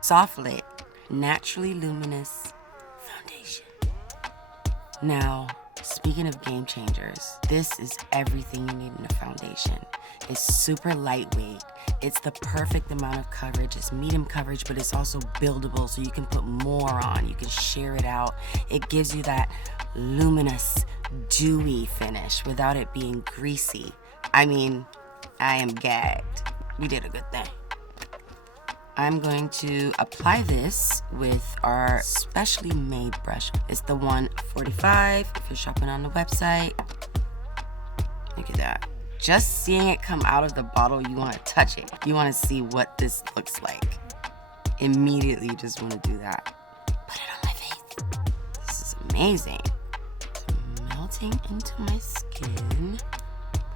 Soft Lit Naturally Luminous Foundation. Now, speaking of game changers, this is everything you need in a foundation. It's super lightweight. It's the perfect amount of coverage. It's medium coverage, but it's also buildable, so you can put more on. You can share it out. It gives you that luminous, dewy finish without it being greasy. I mean, I am gagged. We did a good thing. I'm going to apply this with our specially made brush. It's the 145 if you're shopping on the website. Look at that. Just seeing it come out of the bottle, you want to touch it. You want to see what this looks like. Immediately, you just want to do that. Put it on my face. This is amazing. It's melting into my skin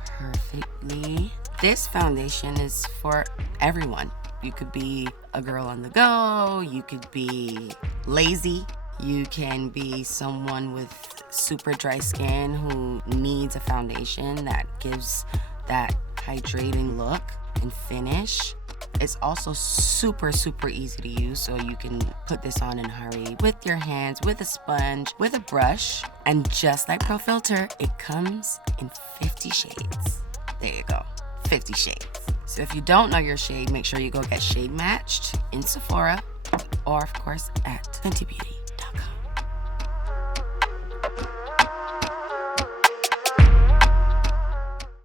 perfectly. This foundation is for everyone. You could be a girl on the go, you could be lazy, you can be someone with super dry skin who needs a foundation that gives that hydrating look and finish. It's also super, super easy to use, so you can put this on in a hurry with your hands, with a sponge, with a brush, and just like Pro Filter, it comes in 50 shades. There you go, 50 shades. So if you don't know your shade, make sure you go get shade matched in Sephora or of course at Fenty Beauty.